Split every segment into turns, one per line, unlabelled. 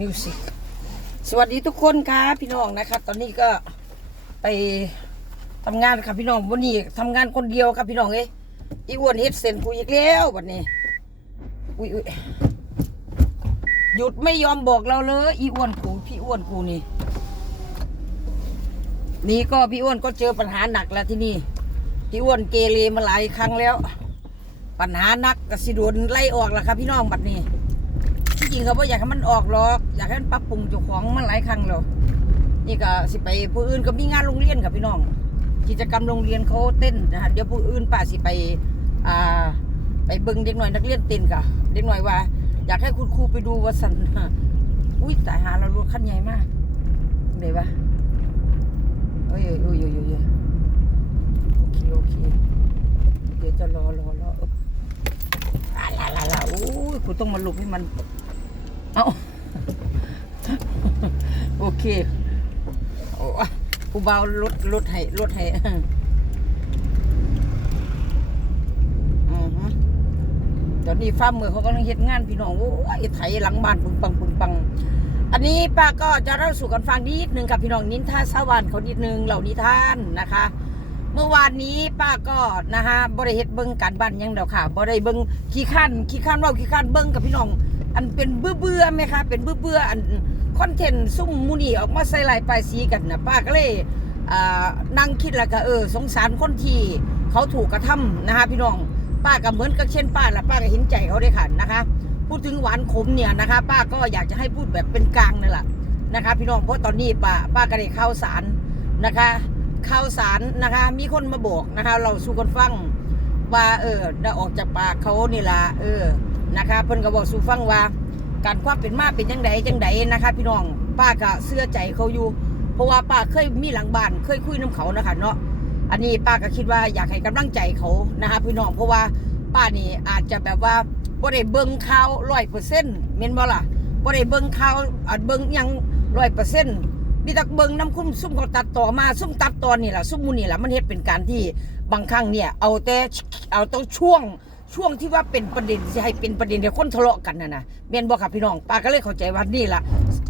มิวสิกสวัสดีทุกคนครับพี่น้องนะครับตอนนี้ก็ไปทำงานครับพี่น้องวันนี้ทำงานคนเดียวครับพี่น้องเอ้อีอ้วนเฮ็ดเซนกูอีกแล้ววันนี้อุ้ยอุ้ยหยุดไม่ยอมบอกเราเลยอีอ้วนกูพี่อ้วนกูนี่ นี่ก็พี่อ้วนก็เจอปัญหาหนักแล้วที่นี่พี่อ้วนเกเรมาหลายครั้งแล้ว ปัญหาหนักกสิโดนไล่ออกแล้วครับพี่น้องบัดนี้ ที่จริงเขาบ่อยากให้มันออกหรอกอยากให้มันปรับปรุงเจ้าของมันหลายครั้งแล้วนี่ก็สิไปผู้อื่นก็มีงานโรงเรียนครับพี่น้อง กิจกรรมโรงเรียนเขาเต้นนะฮะเดี๋ยวผู้อื่นป้าสิไปอ่าไปเบิ่งเด็กหน่อยนักเรียนเต้นกะเด็กหน่อยว่า อยากให้คุณครูไปดูว่าสันอุ้ยตายหาเรารถขั้นใหญ่มากเดี๋ยวะเอ้ยเอ้ยเอ้ยเอ้ยเอ้ยโอเคโอเคเดี๋ยวจะรอรอรออ่าลาลาลาอุ้ยกูต้องมาหลบให้มัน เอา โอเคโอ้ยกูเบารถรถให้รถให้อือฮึเดี๋ยวนี้ฟ้ามือเขากำลังเฮ็ดงานพี่น้องโอ้ยไถหลังบ้านปึงปังปึงปัง อันนี้ป้าก็จะเล่าสู่กันฟังนิดนึงกับพี่น้องนินทาสวรรค์เขานิดนึงเหล่านิทานนะคะ เมื่อวานนี้ป้าก็นะฮะบริเฮ็ดเบิ้งการบ้านยังเดียวค่ะบริเบิ้งขี้ข้นขี้ข้นเว่าขี้ข้นเบิ้งกับพี่น้อง อันเป็นเบื่อเบื่อไหมคะเป็นเบื่อเบื่ออันคอนเทนต์ซุ่มมูนี่ออกมาใส่ลายปลายสีกันนะป้าก็เลยอ่านั่งคิดแล้วก็เออ สงสารคนที่เขาถูกกระทำนะคะพี่น้องป้าก็เหมือนกับเช่นป้าละป้าก็เห็นใจเขาด้วยค่ะนะคะ พูดถึงหวานขมเนี่ยนะคะ ป้าก็อยากจะให้พูดแบบเป็นกลางนั่นแหละนะคะพี่น้องเพราะตอนนี้ป้าป้าก็ได้เข้าสารนะคะเข้าสารนะคะมีคนมาบอกนะคะ เราสู่กันฟังว่าเออได้ออกจากปากเขานี่ละเออ นะคะเพิ่นก็บอกสู่ฟังว่าการความเป็นมาเป็นจังไดจังไดนะคะ พี่น้องป้าก็เสื้อใจเขาอยู่ เพราะว่าป้าเคยมีหลังบ้านเคยคุยน้ำเขานะคะเนาะอันนี้ป้าก็คิดว่าอยากให้กำลังใจเขานะคะพี่น้องเพราะว่าป้านี่อาจจะแบบว่าบ่ได้เบิ่งข่าวร้อยเปอร์เซ็นต์เมนบ่ล่ะบ่ได้เบิ่งข่าวอาจเบิ่งยังร้อยเปอร์เซ็นต์มีแต่เบิ่งน้ำคุ้มซุ่มเขาตัดต่อมาซุ่มตัดตอนนี่แหละซุ่มมูนี่แหละมันเฮ็ดเป็นการที่บางครั้งเนี่ยเอาแต่เอาต้องช่วง ช่วงที่ว่าเป็นประเด็นจะให้เป็นประเด็นเดี๋ยวคนทะเลาะกันนะนะเมียนบอกค่ะพี่น้องป้าก็เลยเข้าใจว่านี่ละ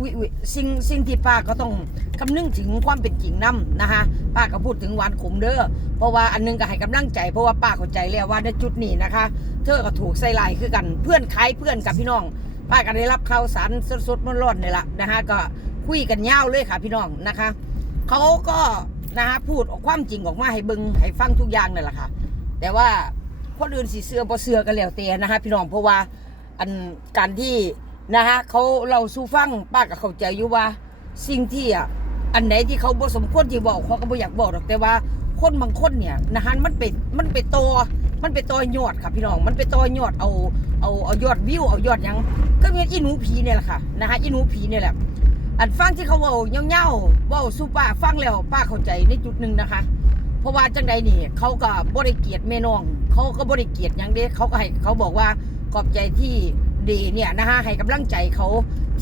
อุ๊ยอุ๊ยสิ่งสิ่งที่ป้าก็ต้องคำนึงถึงความเป็นจริงนํนะคะป้าก็พูดถึงหวานขมเด้อเพราะว่าอันหนึงก็ให้กำลังใจ เพราะว่าป้าเข้าใจแล้วว่าในจุดนี้นะคะ เธอก็ถูกใส่ลายคือกันเพื่อนคล้ายเพื่อนกับพี่น้อง ป้าก็ได้รับข่าวสารสดๆร้อนๆนี่แหละนะคะก็คุยกันยาวเลยค่ะพี่น้องนะคะเขาก็นะคะพูดความจริงออกมาให้บิงให้ฟังทุกอย่างนั่นแหละค่ะ แต่ว่า คนอื่นสีเสือบ่เสือกันแล้วแต่นะคะพี่น้องเพราะว่าอันการที่นะคะเขาเราสู้ฟังป้าก็เข้าใจอยู่ว่าสิ่งที่อะอันไหนที่เขาบ่สมควรที่บอกเขาก็บ่อยากบอกหรอกแต่ว่าคนบางคนเนี่ยนะคะมันไปมันไปโตอมันไปตอยอดค่ะพี่น้องมันไปตอยอดเอาเอาเอายอดวิวเอายอดยังก็มีอีหนูผีเนี่ยแหละค่ะนะคะอีหนูผีเนี่ยแหละอันฟังที่เขาเว้าเง่าๆเว้าสู้ป้าฟังแล้วป้าเข้าใจในจุดหนึ่งนะคะ เพราะว่าจังใดนี่ เขาก็บริเกียรติแม่น้อง เขาก็บริเกียรติอย่างเด้เขาก็ให้เขาบอกว่าขอบใจที่ดีเนี่ยนะฮะให้กำลังใจเขา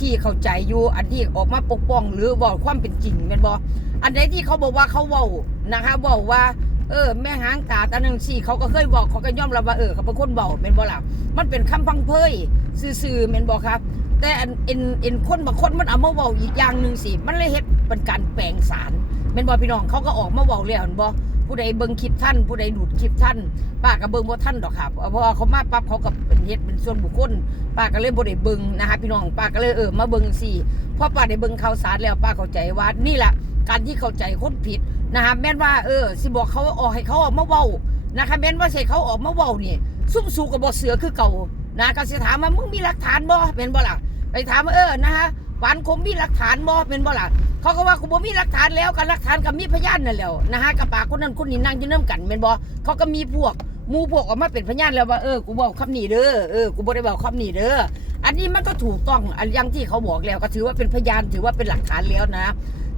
ที่เข้าใจอยู่อันที่ออกมาปกป้อง หรือบอกความเป็นจริงแม่นบออันใดที่เขาบอกว่าเขาเว้านะคะเว้าว่าเออแม่หางตาตาหนึ่งสี่เขาก็เคยบอกเขาก็ย่อมรับว่าเออเขาเป็นคนเบาเป็นบ่ล่ะมันเป็นคำพังเพยซื่อๆแม่นบอครับ แต่อันเอ็นเอ็นคนบางคนมันเอามาเว้าอีกอย่างหนึ่งสิมันเลยเฮ็ดเป็นการแปลงสารแม่นบอพี่น้องเขาก็ออกมาเว้าแล้วแม่นบอ ผู้ใดเบิ่งคลิปท่าน ผู้ใดดูดคลิปท่านป้าก็เบิ่งบ่ท่านดอกค่ะเพราะว่าเขามาปั๊บเขาก็เป็นเฮ็ดเป็นส่วนบุคคลป้าก็เลยบ่ได้เบิ่งนะคะพี่น้องป้าก็เลยเออมาเบิ่งสิพอป้าได้เบิ่งข่าวสารแล้วป้าเข้าใจว่านี่แหละการที่เข้าใจคนผิดนะคะแม่นว่าเออสิบอกเขาออกให้เขาออกมาเว้านะคะแม่นว่าใส่เขาออกมาเว้านี่ซุ่มสู่กับบ่เสือคือเก่านะก็สิถามว่ามึงมีหลักฐานบ่แม่นบ่ล่ะไปถามว่าเออนะคะ หวานคมมีหลักฐานบ่แม่นบ่ล่ะเขาก็ว่ากูบ่มีหลักฐานแล้วกันหลักฐานกับมีพยานนั่นแล้วนะฮะกับปากคนนั้นคนนี้นั่งอยู่น้ำกันเป็นบ่เขาก็มีพวกมูพวกออกมาเป็นพยานแล้วว่าเออกูบอกคำนี้เด้อเออกูบ่ได้บอกคำนี้เด้ออันนี้มันก็ถูกต้องอันยังที่เขาบอกแล้วก็ถือว่าเป็นพยานถือว่าเป็นหลักฐานแล้วนะ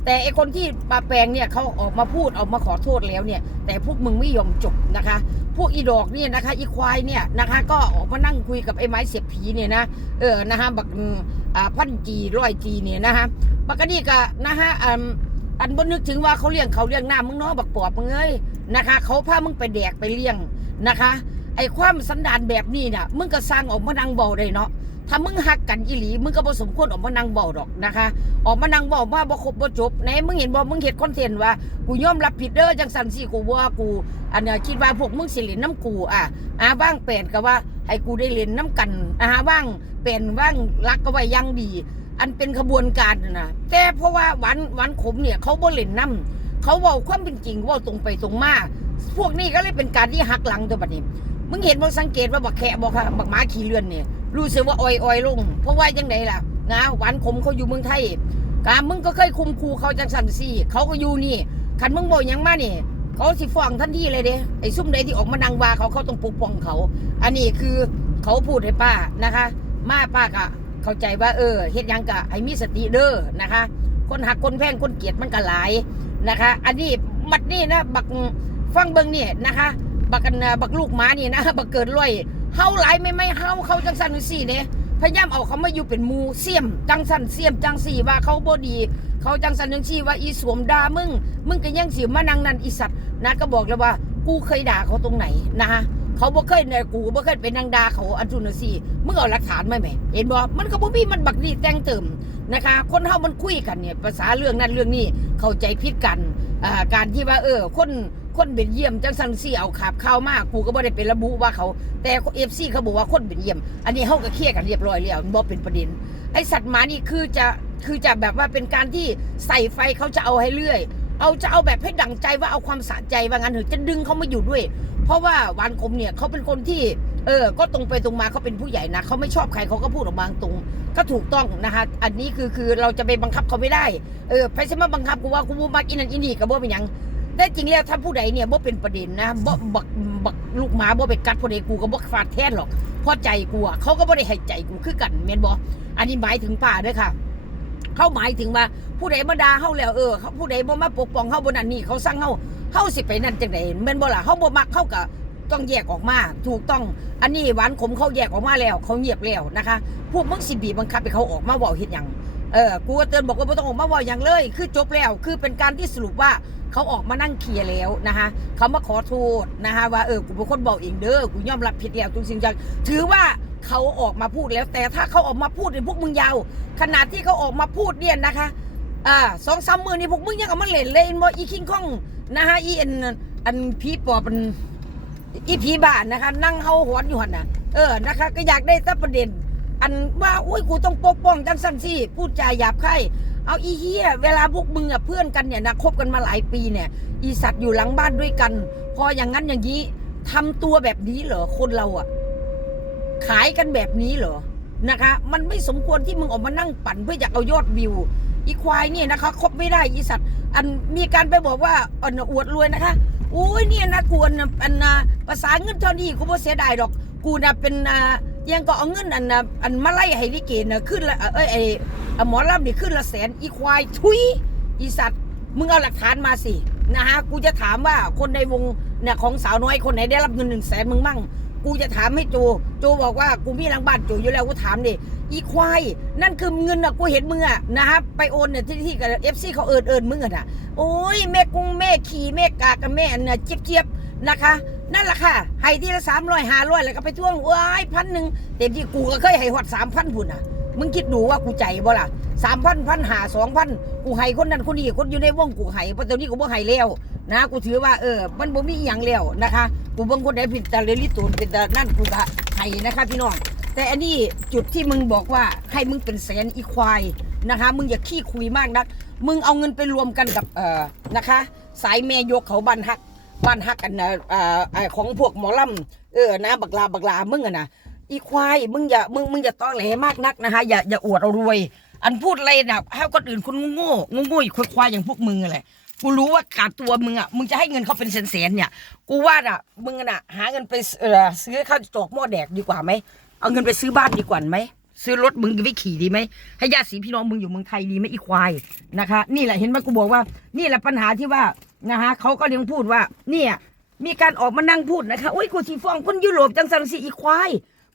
แต่ไอคนที่ปาแปลงเนี่ยเขาออกมาพูดออกมาขอโทษแล้วเนี่ย แต่พวกมึงไม่ยอมจบนะคะ พวกอีดอกเนี่ยนะคะ อีควายเนี่ยนะคะ ก็ออกมานั่งคุยกับไอ้ไม้เสียบผีเนี่ยนะเออนะคะบักอ่าพันจีร้อยจีเนี่ยนะคะบักนี่ก็นะฮะอันอันบนนึกถึงว่าเขาเลี้ยงเขาเลี้ยงหน้ามึงเนาะบักปอบมึงเอ้ยนะคะเขาพามึงไปแดกไปเลี้ยงนะคะ ไอ้ความสันดานแบบนี้น่ะมึงก็สร้างออกมาดังเบาได้เนาะ ถ้ามึงหักกันอีหลีมึงก็บ่สมควรออกมานั่งเว้าดอกนะคะ ออกมานั่งเว้ามาบ่ครบบ่จบไหนมึงเห็นบ่มึงเฮ็ดคอนเทนต์ว่ากูยอมรับผิดเด้อจังซั่นสิกูว่ากู อันเนี้ยคิดว่าพวกมึงสิเล่นน้ำกูอะอ่าว่างเป็นก็ว่าให้กูได้เล่นน้ำกันอ่าว่างเป็นว่างรักก็ไว้ยังดี อันเป็นขบวนการนะแต่เพราะว่าหวันหวันขมเนี่ยเขาบ่เล่นน้ำเขาเว้าความเป็นจริงเว้าตรงไปตรงมาพวกนี้ก็เลยเป็นการที่หักหลังตัวบัดนี้มึงเห็นบ่สังเกตว่าบักแขะบอกค่ะบักหมาขี่เลื่อนเนี่ย รู้สึกว่าอ่อยอ่อยๆลง เพราะว่าจังไดล่ะนะหวานขมเขาอยู่เมืองไทยกามึงก็เคยคุมครูเขาจังสันซี่เขาก็อยู่นี่คันมึงบอกยังมานี่เขาสิฟ้องทันทีเลยเด้ไอ้ซุ่มใดที่ออกมานังวาเขาเขาต้องปกป้องเขา อันนี้คือเขาพูดให้ป้านะคะ มาป้ากะเข้าใจว่าเออเฮ็ดยังกะให้มีสติเด้อนะคะ คนหักคนแพงคนเกลียดมันก็หลายนะคะ อันนี้มัดนี่นะบักฟังเบิ่งนี่นะคะ บักกันบักลูกหมานี่นะบักเกิดร้อย เฮาหลายไม่ไม่เฮาเขาจังสันสี่เนี่ยพยายามเอาเขามาอยู่เป็นมูเสียม จังสันเสียมจังสี่ว่าเขาบ่ดี เขาจังสันจังสี่ว่าอีสวมด่ามึง มึงก็ยังสิมานั่งนั่นอีสัตว์นะก็บอกเลยว่ากูเคยด่าเขาตรงไหนนะฮะเขาบ่เคยเนี่ยกูบ่เคยไปนั่งดาเขาอันทุนนสี่มึงเอาหลักฐานมาไหมเห็นบ่มันก็บ่มีมันบักนี่แต่งเติมนะคะ คนเฮามันคุยกันเนี่ยภาษาเรื่องนั้นเรื่องนี้เข้าใจผิดกันอ่าการที่ว่าเออคน คนเบนเยี่ยมจังสันซี่เอาขาบข้าวมากกูก็บ่ได้เป็นระบุว่าเขา แต่เอฟซีเขาบอกว่าคนเบนเยี่ยม อันนี้เขาก็เคลียร์กันเรียบร้อยแล้วบ่เป็นประเด็น ไอสัตว์หมานี่คือจะคือจะแบบว่าเป็นการที่ใส่ไฟเขาจะเอาให้เรื่อย เอาจะเอาแบบให้ดั่งใจว่าเอาความสะใจว่างั้นเถอะจะดึงเขามาอยู่ด้วย เพราะว่าวานคมเนี่ยเขาเป็นคนที่เออ ก็ตรงไปตรงมาเขาเป็นผู้ใหญ่นะเขาไม่ชอบใครเขาก็พูดออกมาตรงก็ถูกต้องนะคะ อันนี้คือคือเราจะไปบังคับเขาไม่ได้ เออไปใช่มบังคับกูว่ากูบ่มักอินันอินี่กับบ่เป็นยัง แต่จริงแล้วถ้าผู้ใดเนี่ยบ่เป็นประเด็นนะบ่บักบักลูกหมาบ่ไปกัดผู้ใดกูก็บ่ฟาดแทนหรอกเพราะใจกูอะเขาก็บ่ได้ให้ใจกูคือกันแม่นบ่อันนี้หมายถึงป่าเด้อค่ะ เขาหมายถึงว่าผู้ใดมาด่าเฮาแล้วเออเขาผู้ใดบ่มาปกป้องเฮาบ่นั่นนี่เขาสั่งเฮาเฮาสิไปนั่นจังได๋แม่นบ่ล่ะเฮาบ่มักเฮาก็ต้องแยกออกมา ถูกต้องอันนี้หวานขมเขาแยกออกมาแล้ว เขาเงียบแล้วนะคะ พวกมึงสิบีบบังคับให้เขาออกมาเว้าเฮ็ดหยัง เออกูก็เตือนบอกว่าไม่ต้องออกมาว่าอย่างเลย คือจบแล้ว คือเป็นการที่สรุปว่าเขาออกมานั่งเคลียร์แล้วนะคะเขามาขอโทษนะคะว่าเออกูเป็นคนบอกเองเด้อกูยอมรับผิดแล้วทุกสิ่งอย่างถือว่าเขาออกมาพูดแล้ว แต่ถ้าเขาออกมาพูดในพวกมึงยาวขนาดที่เขาออกมาพูดเนี่ยนะคะอ่าสองสามมือนี่พวกมึงยังเอามาเล่นเลยมออีคิงคองนะคะอีอันอันผีปอบมันอีผีบ้านนะคะ นั่งเฮาหอนอยู่หันน่ะเออนะคะ ก็อยากได้แต่ประเด็น อันว่าอุ้ยกูต้องปกป้องจังสันสิพูดจาหยาบคายเอาอีเฮียเวลาพวกมึงอะเพื่อนกันเนี่ยนะคบกันมาหลายปีเนี่ย อีสัตว์อยู่หลังบ้านด้วยกัน พออย่างนั้นอย่างนี้ทำตัวแบบนี้เหรอคนเราอะขายกันแบบนี้เหรอนะคะ มันไม่สมควรที่มึงออกมานั่งปั่นเพื่ออยากเอายอดวิว อีควายเนี่ยนะคะคบไม่ได้อีสัตว์ อันมีการไปบอกว่าอันอวดรวยนะคะอุ้ยเนี่ยนะกูอันอันภาษาเงินเท่านี้กูบ่เสียดายดอก กูนะเป็นอ่า ยังก็เอาเงินอันนะอันมาไล่ให้ลิเกนะขึ้นละเอ้ยไอ้หมอลำนี่ขึ้นละแสนอีควายทุยอีสัตว์มึงเอาหลักฐานมาสินะฮะกูจะถามว่าคนในวงเนี่ยของสาวน้อยคนไหนได้รับเงินหนึ่งแสนมึงมั่งกูจะถามให้โจโจบอกว่ากูมีหลังบ้านโจอยู่แล้วกูถามดิอีควายนั่นคือเงินอะกูเห็นมึงอะนะฮะไปโอนเนี่ยที่ที่กับเอฟซีเขาเอินเอินมึงอะนะโอ้ยแม่กุ้งแม่ขี่แม่กากกับแม่อันน่ะเจี๊ยบเจี๊ยบ นะคะ นั่นแหละค่ะให้ทีละสามร้อยห้าร้อยแล้วก็ไปท่วงว้ายพันหนึ่งเต็มที่กูก็เคยให้หอดสามพันพุ่นอะ มึงคิดดูว่ากูใจบ่ล่ะสามพันพันหาสองพันกูให้คนนั้นคนนี้คนอยู่ในวงกูให้เพราะตอนนี้กูบ่ให้แล้วนะ กูถือว่าเออมันบ่มีอย่างแล้วนะคะ กูเบางคนได้ผิดแต่เลลิตูนเป็นแต่นั่นกูก็ให้นะคะพี่น้องแต่อันนี้จุดที่มึงบอกว่าให้มึงเป็นแสนอีควายนะคะ มึงอย่าขี้คุยมากนัก มึงเอาเงินไปรวมกันกับเอ่อนะคะ สายเมยกเขาบันฮัก บ้านฮักกันนะอ่าของพวกหมอลำเออนะบักลาบักลามึงอะนะอีควายมึงอย่ามึงมึงอย่าต้องแหลมากนักนะคะอย่าอย่าอวดเอารวย อันพูดอะไรนะให้คนอื่นคนโง่โง่โง่อีกควายอย่างพวกมึงอะไรกูรู้ว่าขาดตัวมึงอะมึงจะให้เงินเขาเป็นแสนๆเนี่ย กูว่าอะมึงน่ะหาเงินไปเออซื้อข้าวจอกหม้อแดกดีกว่าไหมเอาเงินไปซื้อบ้านดีกว่าไหมซื้อรถมึงไปขี่ดีไหมให้ญาติสีพี่น้องมึงอยู่เมืองไทยดีไหมอีควายนะคะ นี่แหละเห็นไหมกูบอกว่า นี่แหละปัญหาที่ว่า นะฮะเขาก็ยังพูดว่า เนี่ย มีการออกมานั่งพูดนะคะโอ้ยกูสิฟ้องคนยุโรปจังสันสิอีควาย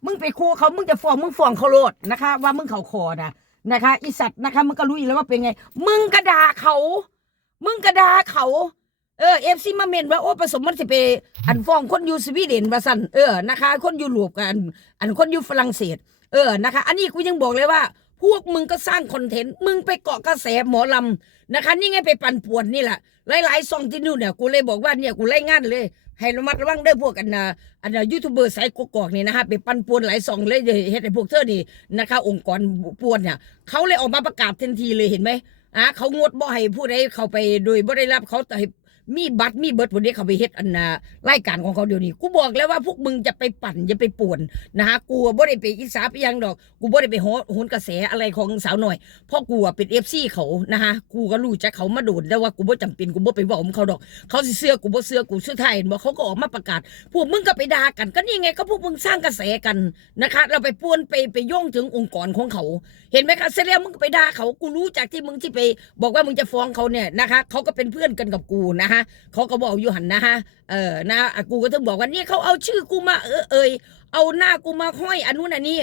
มึงไปคูเขามึงจะฟ้องมึงฟ้องเขาโลดนะคะ ว่ามึงเขาคอนะนะคะอีสัตว์นะคะมึงก็รู้อยู่แล้วว่าเป็นไง มึงกระดาเขา มึงกระดาเขาเออเอฟซีมาเมนว่าโอ้ผสมมันสิไปอันฟ้องคนยูสวีเดนว่าสันเออนะคะ คนยุโรปกับอันอันคนยูฝรั่งเศส เออนะคะ อันนี้กูยังบอกเลยว่า พวกมึงก็สร้างคอนเทนต์มึงไปเกาะกระแสหมอลำนะคะ นี่ไงไปปั่นป่วนนี่แหละ หลายๆซองที่นู่นเนี่ยกูเลยบอกว่าเนี่ยกูไล่งานเลย ให้ระมัดระวังได้พวกอันนะอันน่ะยูทูบเบอร์สายกกอกนี่นะฮะไปปั่นป่วนหลายซองเลยเฮ็ดให้พวกเธอนี่นะคะ องค์กรป่วนเนี่ยเขาเลยออกมาประกาศทันทีเลยเห็นไหมอะเขางดบ่ให้ผู้ใดเข้าไปโดยบ่ได้รับเขาแต่ให้ มีบัตรมีเบิร์ดวกนี้เขาไปเฮ็ดอันน่ะรายการของเขาเดี๋ยวนี้ กูบอกแล้วว่าพวกมึงจะไปปั่นอย่าไปป่วนนะฮะกูบ่ได้ไปอิสาไปยังดอก กูบ่ได้ไปโหโหนกระแสอะไรของสาวหน่อยเพราะกูเป็นเอฟซีเขานะฮะกูก็รู้จักเขามาโดนแต่ว่ากูบ่จำเป็นกูบ่ไปบอกเขาดอก เขาสิเสื้อกูบ่เสื้อกูเชื่อไทยเห็นบ่เขาก็ออกมาประกาศ พวกมึงก็ไปด่ากัน ก็นี่ไงก็พวกมึงสร้างกระแสกันนะคะ เราไปป้วนไปไปย่องถึงองค์กรของเขา เห็นไหมคะเสร็จแล้วมึงก็ไปด่าเขากูรู้จากที่มึงที่ไป บอกว่ามึงจะฟ้องเขาเนี่ยนะคะเขาก็เป็นเพื่อนกันกับกูนะฮะเขาก็บอกอยู่หันนะฮะเออนะกูก็ต้องบอกว่าเนี่ยเขาเอาชื่อกูมาเออเอยเอาหน้ากูมาห้อยอันนู้นอันนี้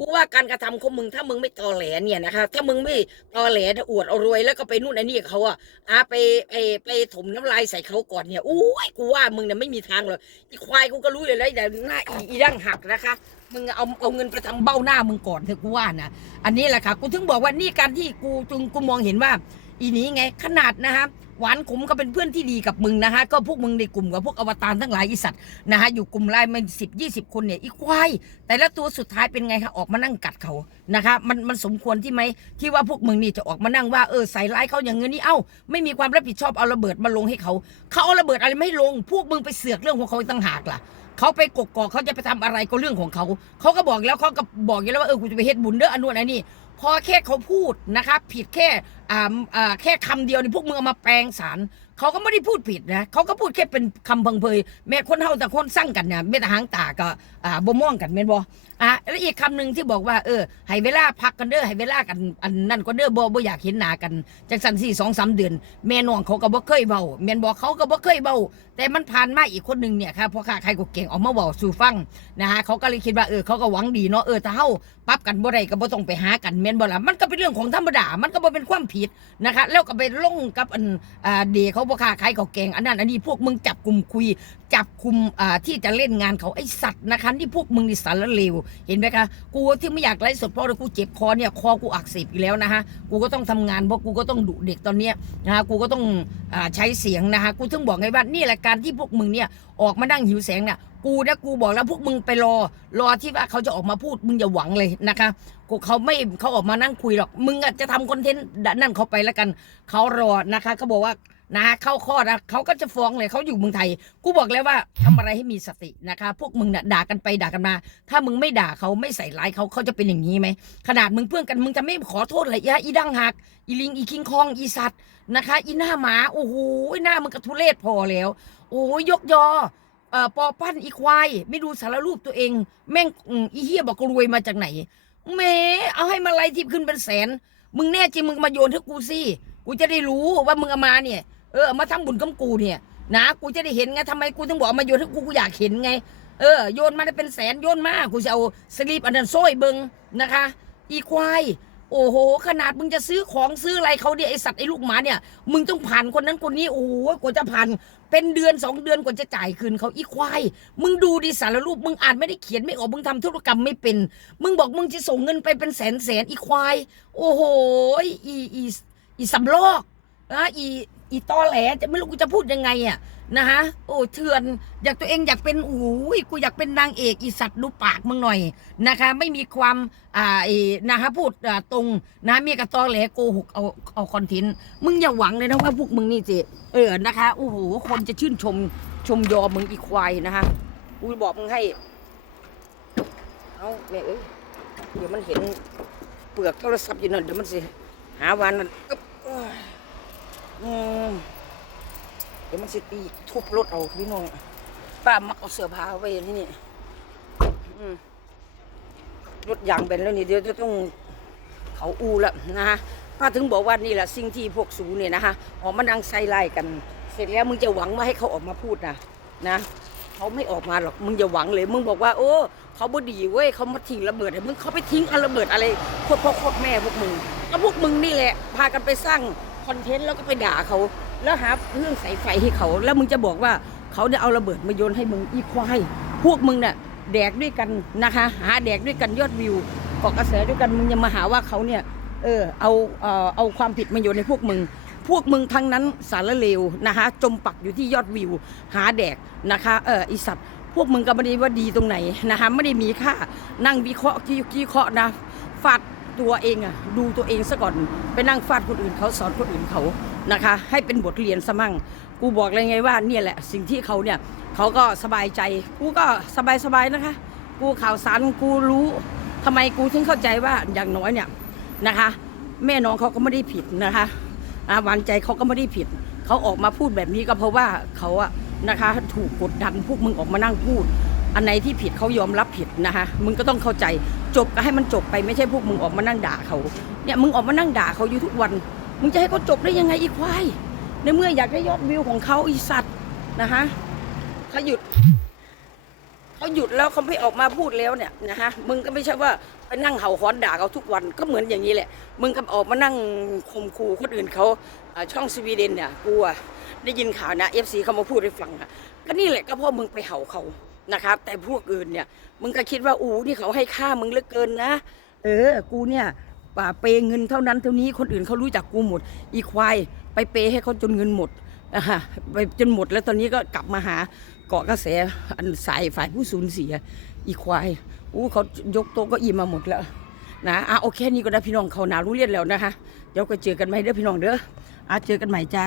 กูว่าการกระทำของมึงถ้ามึงไม่ตอแหลเนี่ยนะคะถ้ามึงไม่ตอแหลนะอวดเอารวยแล้วก็ไปนู่นอันนี้กับเขาอะอาไปไปไปถมน้ำลายใส่เขาก่อนเนี่ยอู้ยกูว่ามึงเนี่ยไม่มีทางหรอกอีควายกูก็รู้เลยแล้วแต่หน้าอีดั้งหักนะคะ มึงเอาเอาเงินไปทำเบ้าหน้ามึงก่อนเถอะกูว่านะอันนี้แหละค่ะกูถึงบอกว่านี่การที่กูจึงกูมองเห็นว่า อีนี้ไงขนาดนะฮะหวานขมก็เป็นเพื่อนที่ดีกับมึงนะฮะก็พวกมึงในกลุ่มกับพวกอวตารทั้งหลายอีสัตว์นะฮะอยู่กลุ่มไลน์มันสิบยี่สิบคนเนี่ยอีควายแต่ละตัวสุดท้ายเป็นไงคะออกมานั่งกัดเขานะคะมันมันสมควรที่ไหมที่ว่าพวกมึงนี่จะออกมานั่งว่าเออใส่ร้ายเขาอย่างเงี้ยนี่เอ้าไม่มีความรับผิดชอบเอาระเบิดมาลงให้เขาเขาเอาระเบิดอะไรไม่ลง พวกมึงไปเสือกเรื่องของเขาตั้งหากล่ะเขาไปกกอกเขาจะไปทำอะไรก็เรื่องของเขาเขาก็บอกแล้วเขาก็บอกอยู่แล้วว่าเออกูจะไปเฮ็ดบุญเด้ออันนู้นอันนี้ พอแค่เขาพูดนะคะผิดแค่อ่าอ่าแค่คำเดียวนี่พวกมึงเอามาแปลงสารเขาก็ไม่ได้พูดผิดนะเขาก็พูดแค่เป็นคำเพังเพยแม่คนเฮาแต่คนสร้างกันเนี่ยแม่แต่หางตาก็อ่าบ่ม่วงกันแม่นบ่อะแล้วอีกคำหนึ่งที่บอกว่าเออให้เวลาพักกันเด้อให้เวลากันอันนั่นก็เด้อบ่บ่อยากเห็นหน้ากันจังสันสี่สองสามเดือนแม่น้องเขาก็บ่เคยเบาแม่นบอกเขาก็บ่เคยเบาแต่มันผ่านมาอีกคนหนึ่งเนี่ยค่ะพอข้าใครก็เก่งออกมาเว้าสู่ฟังนะฮะเขาก็เลยคิดว่าเออเขาก็หวังดีเนาะเออถ้าเฮาปรับกันบ่ได้ก็บ่ต้องไปหากันแม่นบ่ล่ะมันก็เป็นเรื่องของธรรมดามันก็บ่เป็นความผิดนะคะ แล้วก็ไปลงกับอันอ่าเดเขาบ่ค้าขายเขาวแกงอันนั้นอันนี้พวกมึงจับกลุ่มคุย จับกลุ่มที่จะเล่นงานเขาไอ้สัตว์นะคะที่พวกมึงนี่สารเลวเห็นไหมคะกูที่ไม่อยากไลฟ์สดเพราะกูเจ็บคอเนี่ยคอกูอักเสบอีกแล้วนะคะกูก็ต้องทำงานเพราะกูก็ต้องดุเด็กตอนเนี้ยนะคะกูก็ต้องอใช้เสียงนะคะกูถึงบอกไงว่านี่แหละการที่พวกมึงเนี่ยออกมานั่งหิวแสงเนี่ยกูนะกูบอกแล้วพวกมึงไปรอ รอที่ว่าเขาจะออกมาพูดมึงอย่าหวังเลยนะคะกูเขาไม่เขาออกมานั่งคุยหรอก มึงอะจะทำคอนเทนต์นั่นเขาไปแล้วกัน เขารอนะคะเขาบอกว่า นะเข้าข้อนะเขาก็จะฟ้องเลยเขาอยู่เมืองไทย กูบอกแล้วว่าทำอะไรให้มีสตินะคะ พวกมึงน่ะด่ากันไปด่ากันมา ถ้ามึงไม่ด่าเขาไม่ใส่ร้ายเขาเขาจะเป็นอย่างนี้ไหมขนาดมึงเพื่อนกันมึงจะไม่ขอโทษเลยอีอีดังหักอีลิงอีคิงคองอีสัตว์นะคะ อีหน้าหมาโอ้โหหน้ามึงกระทุเรศพอแล้ว โอ้ยยกยอเอ่อปอปั้นอีควายไม่ดูสารรูปตัวเอง แม่งอีเฮียบอกรวยมาจากไหนแหมเอาให้มาไล่ทิพขึ้นเป็นแสน มึงแน่จริงมึงมาโยนให้กูสิกูจะได้รู้ว่ามึงเอามาเนี่ย เออมาทำบุญกับกูเนี่ยนะกูจะได้เห็นไงทำไมกูถึงบอกมาโยนให้กูกูอยากเห็นไง เออโยนมาได้เป็นแสนโยนมากูจะเอาสลีปอันนั้นโซ่ยเบิงนะคะ อีควายโอ้โห ขนาดมึงจะซื้อของซื้ออะไรเขาเนี่ยไอสัตว์ไอลูกหมาเนี่ย มึงต้องผ่านคนนั้นคนนี้โอ้โหกว่าจะผ่านเป็นเดือนสองเดือนกว่าจะจ่ายคืนเขาอีควาย มึงดูดิสารรูปมึงอ่านไม่ได้เขียนไม่ออกมึงทำธุรกรรมไม่เป็น มึงบอกมึงจะส่งเงินไปเป็นแสนแสนอีควาย โอ้โหอีอีอีสำลอกนะอี อีตอแหลจะไม่รู้กูจะพูดยังไงอะนะฮะโอ้เถื่อนอยากตัวเองอยากเป็นโอ้ยกูอยากเป็นนางเอกอีสัตว์ดูปากมึงหน่อยนะคะ ไม่มีความอ่าไอ้นะคะพูดตรงนะมีกระตอแหลโกหกเอาเอาคอนเทนต์มึงอย่าหวังเลยนะว่าพวกมึงนี่สิเออนะคะโอ้โหคนจะชื่นชมชมยอมึงอีควายนะคะกูบอกมึงให้เอาแม่เอ้ยเดี๋ยวมันเห็นเปลือกโทรศัพท์อยู่นั่นเดี๋ยวมันสิหาวันนั่น อืมเดี๋ยวมันสิตีทุบรถเอาพี่น้องป้ามักเอาเสื้อผ้าไว้ที่นี่รถยางแบนแล้วนี่เดี๋ยวจะต้องเขาอูแล้วนะฮะป้าถึงบอกว่านี่แหละสิ่งที่พวกสูเนี่ยนะคะออกมานั่งใส่ไล่กัน เสร็จแล้วมึงจะหวังว่าให้เขาออกมาพูดนะนะเขาไม่ออกมาหรอกมึงอย่าหวังเลย มึงบอกว่า โอ้เขาบดีเว้ยเขามาทิ้งระเบิดมึงเขาไปทิ้งอันระเบิดอะไรโคตรพ่อโคตรแม่พวกมึงก็พวกมึงนี่แหละ พากันไปสร้าง คอนเทนต์แล้วก็ไปด่าเขา แล้วหาเรื่องใส่ไฟให้เขา แล้วมึงจะบอกว่าเขาเนี่ยเอาระเบิดมาโยนให้มึงอีควายพวกมึงเนี่ยแดกด้วยกันนะคะ หาแดกด้วยกันยอดวิวเกาะกระแสด้วยกันมึงยังมาหาว่าเขาเนี่ยเออเอาเออเอาความผิดมาโยนในพวกมึง พวกมึงทั้งนั้นสารเลวนะคะ จมปักอยู่ที่ยอดวิว หาแดกนะคะเออไอสัตว์พวกมึงก็ไม่ได้ว่าดีตรงไหนนะคะไม่ได้มีค่านั่งวิเคราะห์กี่กี่เคราะห์นะฟาด ตัวเองอะดูตัวเองซะก่อนไปนั่งฟาดคนอื่นเขาสอนคนอื่นเขานะคะ ให้เป็นบทเรียนซะมั่งกูบอกเลยไงว่าเนี่ยแหละสิ่งที่เขาเนี่ยเขาก็สบายใจ กูก็สบายสบายๆนะคะ กูข่าวสารกูรู้ทำไมกูถึงเข้าใจว่าอย่างน้อยเนี่ยนะคะ แม่น้องเขาก็ไม่ได้ผิดนะคะอาหวานใจเขาก็ไม่ได้ผิดเขาออกมาพูดแบบนี้ก็เพราะว่าเขาอะนะคะถูกกดดันพวกมึงออกมานั่งพูด อันไหนที่ผิดเขายอมรับผิดนะคะมึงก็ต้องเข้าใจ จบก็ให้มันจบไปไม่ใช่พวกมึงออกมานั่งด่าเขาเนี่ยมึงออกมานั่งด่าเขาอยู่ทุกวัน มึงจะให้เขาจบได้ยังไงอีควายในเมื่ออยากได้ยอดวิวของเขาอีสัตว์นะคะเขาหยุดเขาหยุดแล้วเขาไม่ออกมาพูดแล้วเนี่ยนะฮะมึงก็ไม่ใช่ว่าไปนั่งเห่าหอนด่าเขาทุกวันก็เหมือนอย่างนี้แหละ มึงก็ออกมานั่งข่มขู่คนอื่นเขาช่องสวีเดนเนี่ยกูอะได้ยินข่าวนะเอฟซีเขามาพูดให้ฟังอะก็นี่แหละก็เพราะมึงไปเห่าเขา นะครับ แต่พวกอื่นเนี่ย มึงก็คิดว่าอูนี่เขาให้ค่ามึงเหลือเกินนะ เออ กูเนี่ยป่าเปย์เงินเท่านั้นเท่านี้คนอื่นเขารู้จักกูหมด อีควายไปเปย์ให้เขาจนเงินหมดนะฮะไปจนหมดแล้วตอนนี้ก็กลับมาหาเกาะกระแสอันสายฝ่ายผู้สูญเสีย อีควายอู้เขายกโต๊ะก็อีมมาหมดแล้วนะอะโอเคนี่ก็ได้พี่น้องเขาหนารู้เรียนแล้วนะคะ เดี๋ยวก็เจอกันใหม่เด้อพี่น้องเด้ออะเจอกันใหม่จ้า